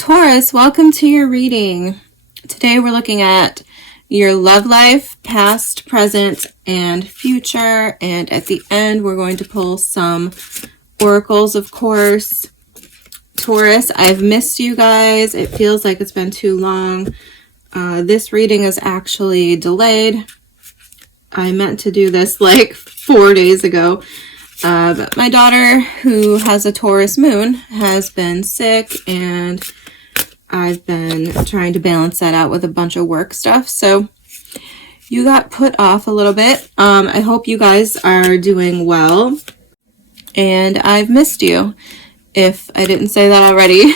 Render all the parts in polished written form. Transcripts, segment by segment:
Taurus, welcome to your reading. Today we're looking at your love life, past, present, and future. And at the end, we're going to pull some oracles, of course. Taurus, I've missed you guys. It feels like it's been too long. This reading is actually delayed. I meant to do this like 4 days ago. But my daughter, who has a Taurus moon, has been sick, and I've been trying to balance that out with a bunch of work stuff. So you got put off a little bit. I hope you guys are doing well. And I've missed you, if I didn't say that already.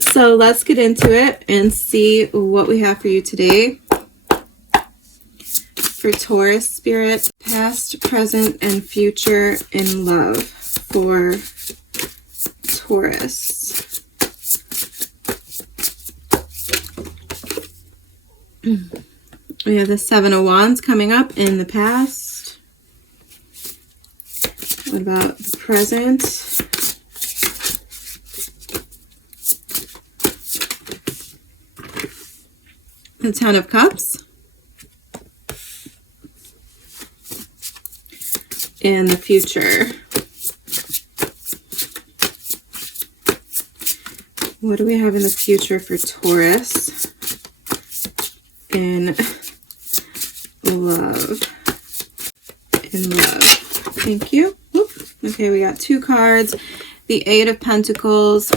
So let's get into it and see what we have for you today. For Taurus spirit, past, present, and future in love for Taurus. We have the Seven of Wands coming up in the past. What about the present? The Ten of Cups. And the future. What do we have in the future for Taurus? In love. In love. Thank you. Whoop. Okay, we got two cards. The Eight of Pentacles.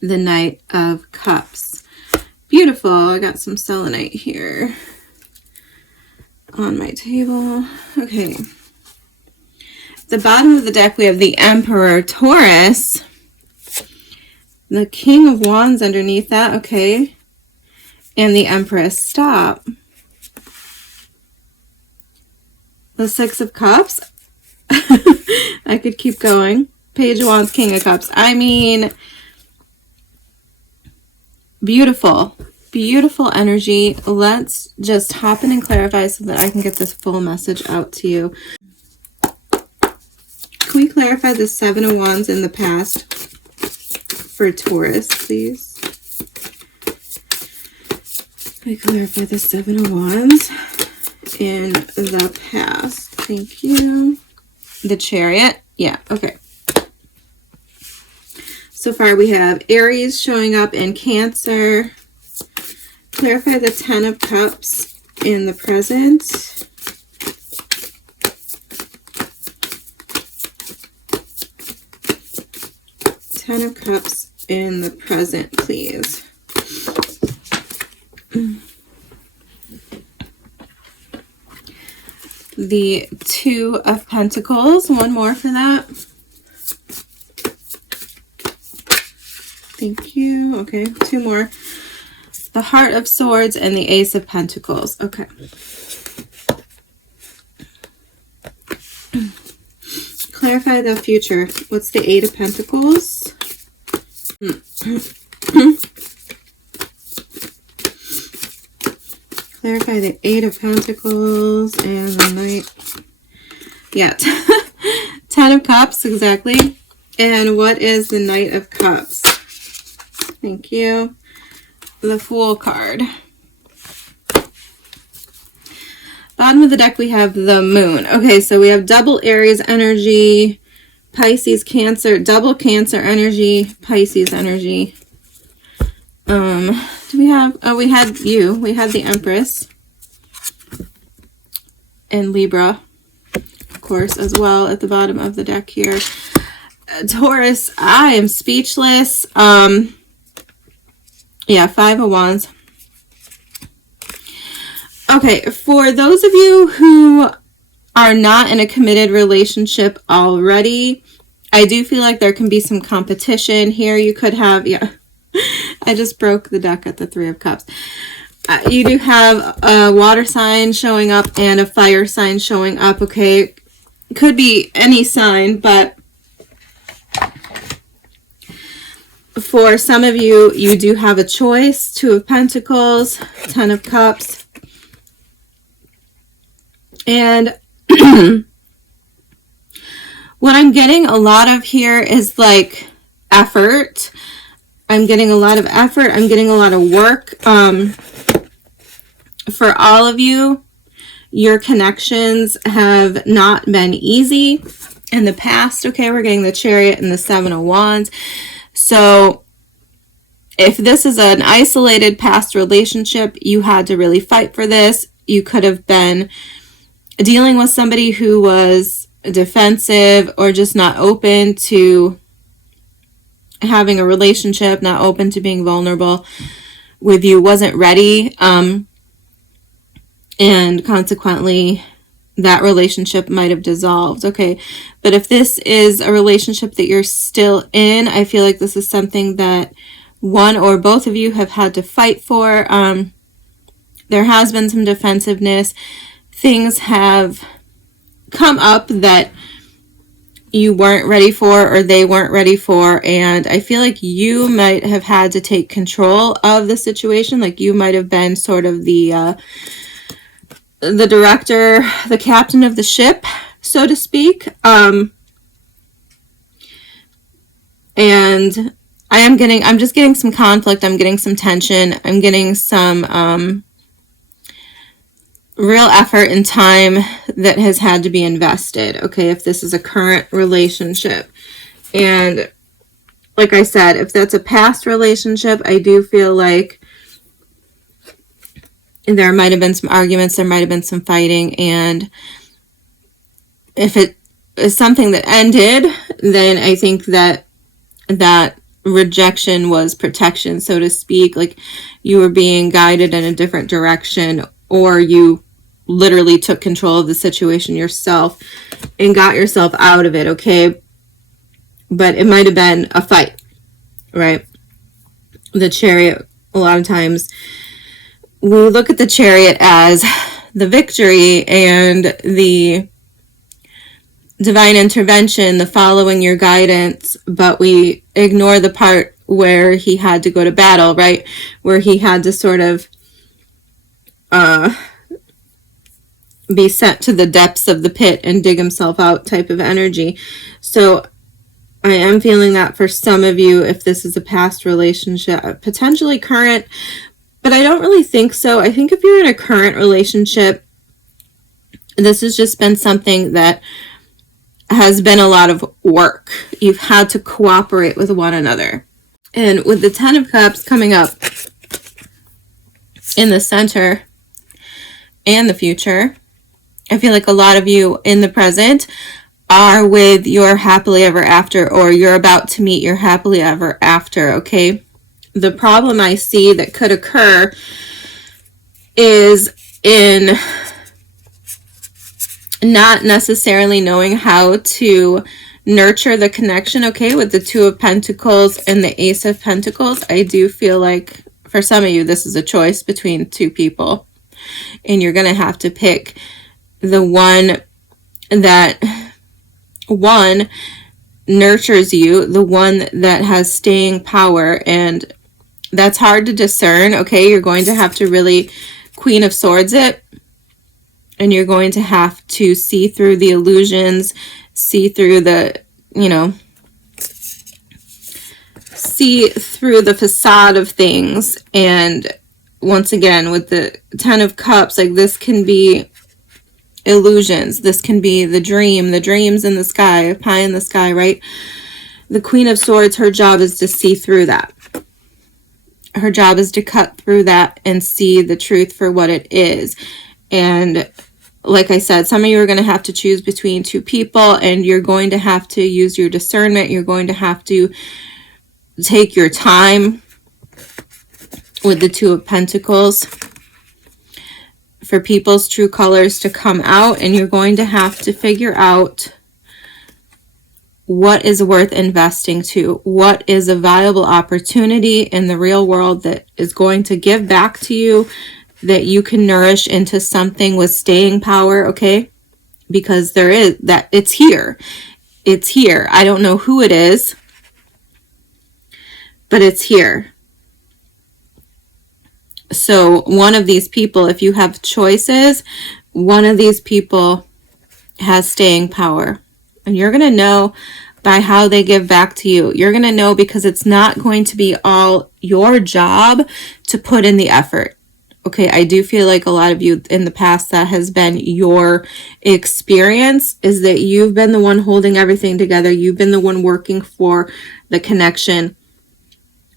The Knight of Cups. Beautiful. I got some selenite here on my table. Okay. At the bottom of the deck, we have the Emperor Taurus. The King of Wands underneath that. Okay. And the Empress. Stop. The Six of Cups. I could keep going. Page of Wands, King of Cups. I mean, beautiful. Beautiful energy. Let's just hop in and clarify so that I can get this full message out to you. Can we clarify the Seven of Wands in the past for Taurus, please? I clarify the Seven of Wands in the past. Thank you. The Chariot. Yeah, okay. So far we have Aries showing up in Cancer. Clarify the Ten of Cups in the present. Ten of Cups in the present, please. The Two of Pentacles. One more for that. Thank you. Okay, two more. The Heart of Swords and the Ace of Pentacles. Okay. Clarify the future. What's the Eight of Pentacles? Clarify the Eight of Pentacles and the Knight. Yeah. Ten of Cups, exactly. And what is the Knight of Cups? Thank you. The Fool card. Bottom of the deck, we have the Moon. Okay, so we have double Aries energy, Pisces, Cancer, double Cancer energy, Pisces energy. Do we have, oh, we had you. We had the Empress. And Libra, of course, as well at the bottom of the deck here. Taurus, I am speechless. Yeah, Five of Wands. Okay, for those of you who are not in a committed relationship already, I do feel like there can be some competition here. You could have, yeah, I just broke the deck at the Three of Cups. You do have a water sign showing up and a fire sign showing up, okay? It could be any sign, but for some of you, you do have a choice. Two of Pentacles, Ten of Cups. And what I'm getting a lot of here is like effort. I'm getting a lot of effort. I'm getting a lot of work. For all of you, your connections have not been easy in the past. Okay, we're getting the Chariot and the Seven of Wands. So if this is an isolated past relationship, you had to really fight for this. You could have been dealing with somebody who was defensive or just not open to having a relationship, not open to being vulnerable with you, wasn't ready. And consequently, that relationship might have dissolved. Okay, but if this is a relationship that you're still in, I feel like this is something that one or both of you have had to fight for. There has been some defensiveness. Things have come up that you weren't ready for or they weren't ready for, and I feel like you might have had to take control of the situation. Like you might have been sort of the director, the captain of the ship, so to speak. And I'm just getting some conflict. I'm getting some tension. I'm getting some real effort and time that has had to be invested. Okay, if this is a current relationship. And like I said, if that's a past relationship, I do feel like there might have been some arguments, there might have been some fighting, and if it is something that ended, then I think that rejection was protection, so to speak. Like you were being guided in a different direction, or you literally took control of the situation yourself and got yourself out of it, okay? But it might have been a fight, right? The Chariot, a lot of times we look at the Chariot as the victory and the divine intervention, the following your guidance, but we ignore the part where he had to go to battle, right? Where he had to sort of be sent to the depths of the pit and dig himself out type of energy. So I am feeling that for some of you, if this is a past relationship, potentially current, but I don't really think so. I think if you're in a current relationship, this has just been something that has been a lot of work. You've had to cooperate with one another. And with the Ten of Cups coming up in the center and the future, I feel like a lot of you in the present are with your happily ever after, or you're about to meet your happily ever after, okay? The problem I see that could occur is in not necessarily knowing how to nurture the connection, okay? With the Two of Pentacles and the Ace of Pentacles, I do feel like for some of you, this is a choice between two people. And you're going to have to pick the one that, one, nurtures you, the one that has staying power, and that's hard to discern, okay? You're going to have to really Queen of Swords it, and you're going to have to see through the illusions, see through the, see through the facade of things. And once again, with the Ten of Cups, like this can be illusions. This can be the dreams in the sky, pie in the sky, right? The Queen of Swords, her job is to see through that. Her job is to cut through that and see the truth for what it is. And like I said, some of you are going to have to choose between two people, and you're going to have to use your discernment. You're going to have to take your time with the Two of Pentacles for people's true colors to come out, and you're going to have to figure out what is worth investing to, what is a viable opportunity in the real world that is going to give back to you, that you can nourish into something with staying power, okay? Because there is that, it's here. It's here. I don't know who it is, but it's here. So one of these people, if you have choices, one of these people has staying power. And you're going to know by how they give back to you. You're going to know because it's not going to be all your job to put in the effort. Okay, I do feel like a lot of you in the past, that has been your experience, is that you've been the one holding everything together. You've been the one working for the connection.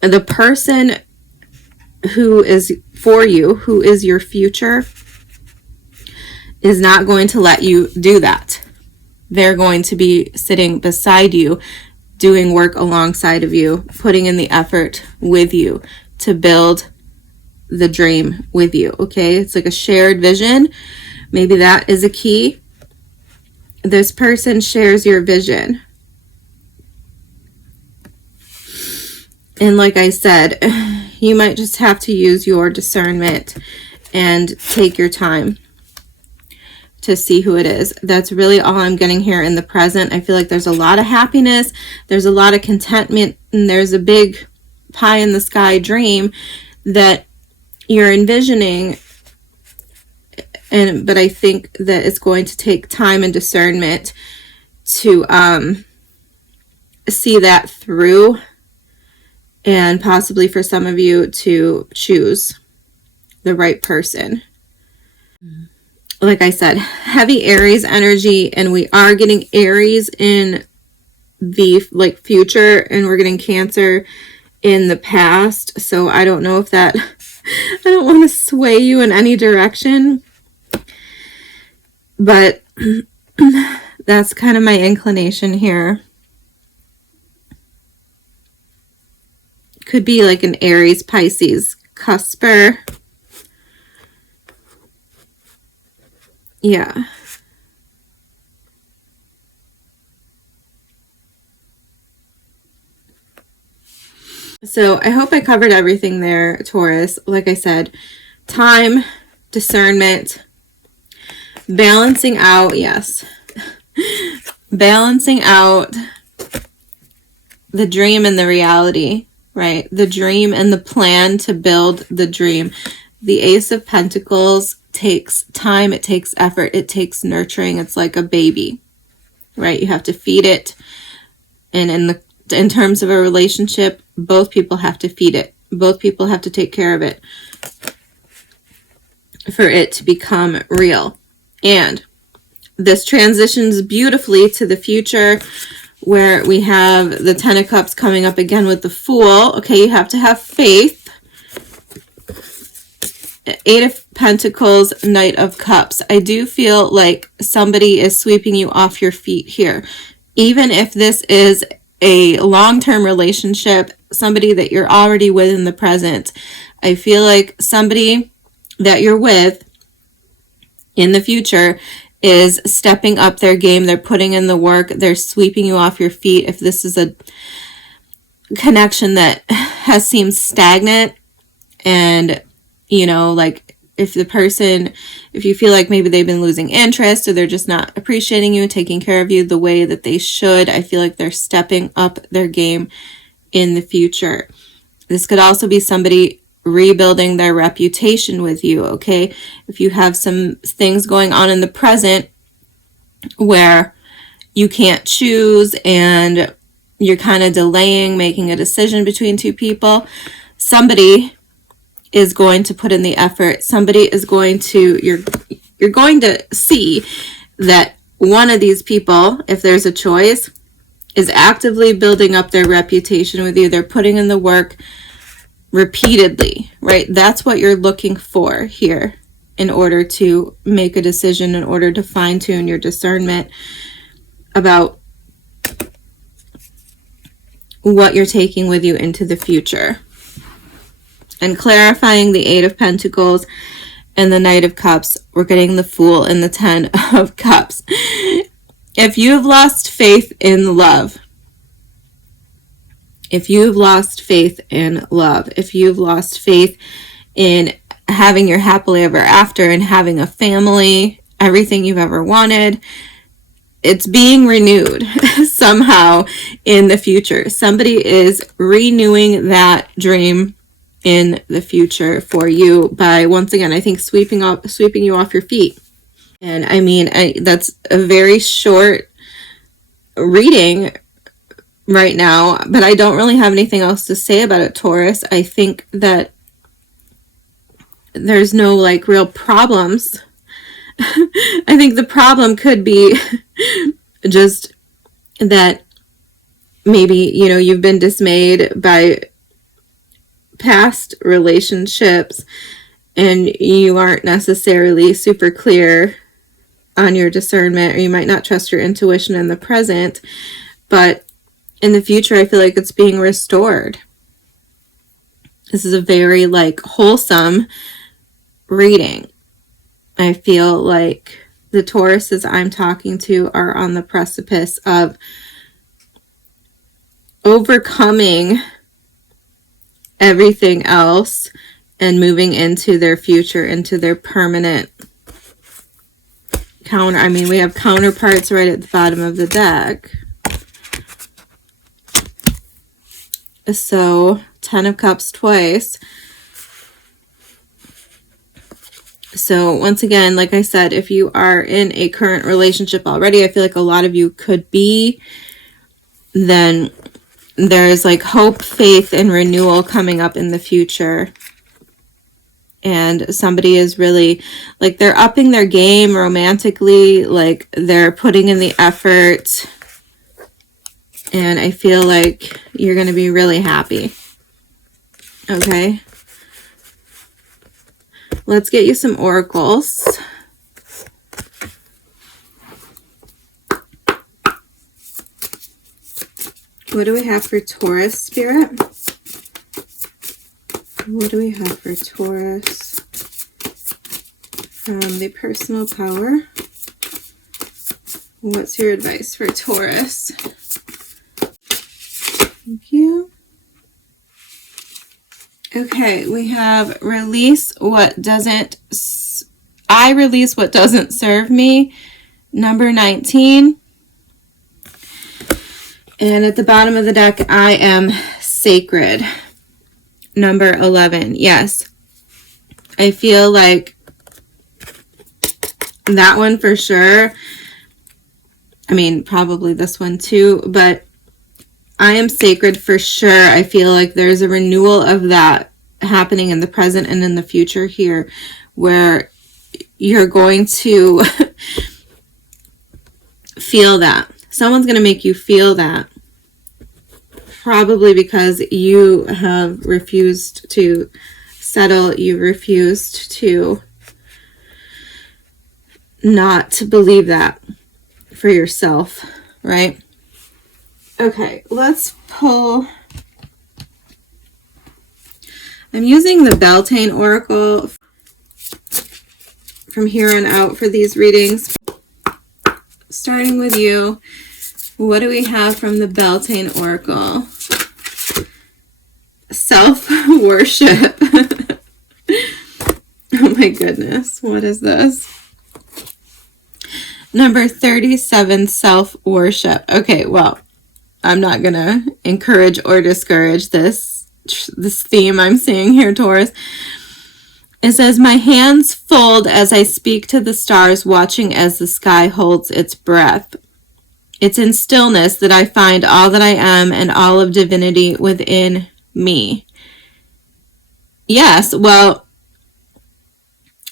The person who is for you, who is your future, is not going to let you do that. They're going to be sitting beside you, doing work alongside of you, putting in the effort with you to build the dream with you. Okay, it's like a shared vision. Maybe that is a key. This person shares your vision. And like I said, you might just have to use your discernment and take your time to see who it is. That's really all I'm getting here in the present. I feel like there's a lot of happiness, there's a lot of contentment, and there's a big pie in the sky dream that you're envisioning. But I think that it's going to take time and discernment to see that through, and possibly for some of you to choose the right person. Like I said, heavy Aries energy, and we are getting Aries in the future, and we're getting Cancer in the past. So I don't know if that, I don't want to sway you in any direction, but that's kind of my inclination here. Could be like an Aries Pisces cusper. Yeah. So I hope I covered everything there, Taurus. Like I said, time, discernment, balancing out, yes. Balancing out the dream and the reality, right? The dream and the plan to build the dream. The Ace of Pentacles takes time, it takes effort, it takes nurturing. It's like a baby, right? You have to feed it. And in terms of a relationship, both people have to feed it. Both people have to take care of it for it to become real. And this transitions beautifully to the future, where we have the Ten of Cups coming up again with the Fool. Okay, you have to have faith. Eight of Pentacles, Knight of Cups. I do feel like somebody is sweeping you off your feet here. Even if this is a long-term relationship, somebody that you're already with in the present, I feel like somebody that you're with in the future is stepping up their game. They're putting in the work. They're sweeping you off your feet. If this is a connection that has seemed stagnant, and you know, like if you feel like maybe they've been losing interest, or they're just not appreciating you, taking care of you the way that they should, I feel like they're stepping up their game in the future. This could also be somebody rebuilding their reputation with you, okay? If you have some things going on in the present where you can't choose and you're kind of delaying making a decision between two people, somebody is going to put in the effort. Somebody is going to, you're going to see that one of these people, if there's a choice, is actively building up their reputation with you. They're putting in the work repeatedly, right? That's what you're looking for here in order to make a decision, in order to fine-tune your discernment about what you're taking with you into the future. And clarifying the Eight of Pentacles and the Knight of Cups, we're getting the Fool and the Ten of Cups. If you've lost faith in love, if you've lost faith in love, if you've lost faith in having your happily ever after and having a family, everything you've ever wanted, it's being renewed somehow in the future. Somebody is renewing that dream in the future for you by, once again, I think sweeping you off your feet. And I mean, that's a very short reading, right now, but I don't really have anything else to say about it, Taurus. I think that there's no like real problems. I think the problem could be just that maybe, you know, you've been dismayed by past relationships and you aren't necessarily super clear on your discernment, or you might not trust your intuition in the present, but in the future I feel like it's being restored. This is a very like wholesome reading. I feel like the Tauruses I'm talking to are on the precipice of overcoming everything else and moving into their future, into their permanent counter. I mean, we have counterparts right at the bottom of the deck. So 10 of Cups twice. So once again, like I said, if you are in a current relationship already, I feel like a lot of you could be, then there's like hope, faith, and renewal coming up in the future. And somebody is really like, they're upping their game romantically, like they're putting in the effort. And I feel like you're going to be really happy. Okay. Let's get you some oracles. What do we have for Taurus, Spirit? What do we have for Taurus from the personal power? What's your advice for Taurus? Thank you. Okay, we have release what doesn't, I release what doesn't serve me, number 19. And at the bottom of the deck, I am sacred, number 11. Yes, I feel like that one for sure. I mean, probably this one too, but I am sacred for sure. I feel like there's a renewal of that happening in the present and in the future here, where you're going to feel that. Someone's going to make you feel that. Probably because you have refused to settle. You've refused to not believe that for yourself, right? Okay, let's pull. I'm using the Beltane Oracle from here on out for these readings. Starting with you, what do we have from the Beltane Oracle? Self-worship. Oh my goodness, what is this? Number 37, self-worship. Okay, well, I'm not going to encourage or discourage this theme I'm seeing here, Taurus. It says, my hands fold as I speak to the stars, watching as the sky holds its breath. It's in stillness that I find all that I am and all of divinity within me. Yes, well,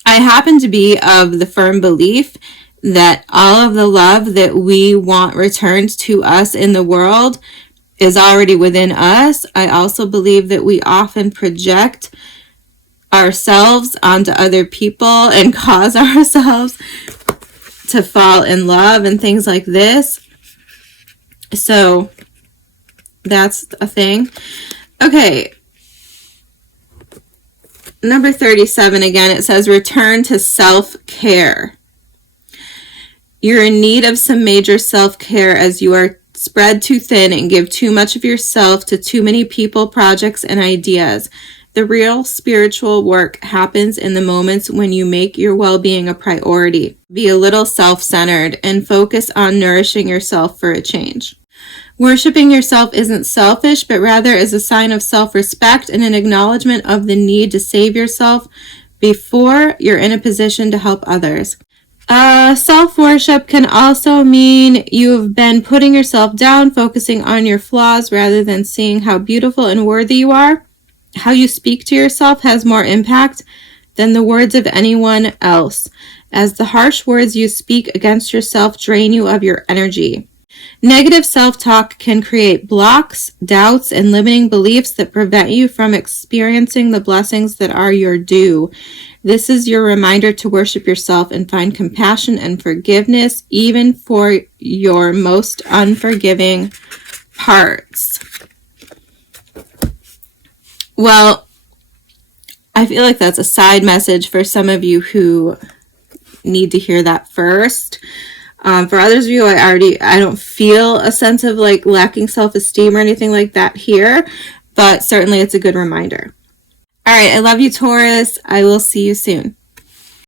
I happen to be of the firm belief that all of the love that we want returned to us in the world is already within us. I also believe that we often project ourselves onto other people and cause ourselves to fall in love and things like this. So that's a thing. Okay. Number 37 again, it says return to self-care. You're in need of some major self-care as you are spread too thin and give too much of yourself to too many people, projects, and ideas. The real spiritual work happens in the moments when you make your well-being a priority. Be a little self-centered and focus on nourishing yourself for a change. Worshipping yourself isn't selfish, but rather is a sign of self-respect and an acknowledgement of the need to save yourself before you're in a position to help others. Self-worship can also mean you've been putting yourself down, focusing on your flaws rather than seeing how beautiful and worthy you are. How you speak to yourself has more impact than the words of anyone else, as the harsh words you speak against yourself drain you of your energy. Negative self-talk can create blocks, doubts, and limiting beliefs that prevent you from experiencing the blessings that are your due. This is your reminder to worship yourself and find compassion and forgiveness even for your most unforgiving parts. Well, I feel like that's a side message for some of you who need to hear that first. For others of you, I don't feel a sense of like lacking self-esteem or anything like that here, but certainly it's a good reminder. All right, I love you, Taurus. I will see you soon.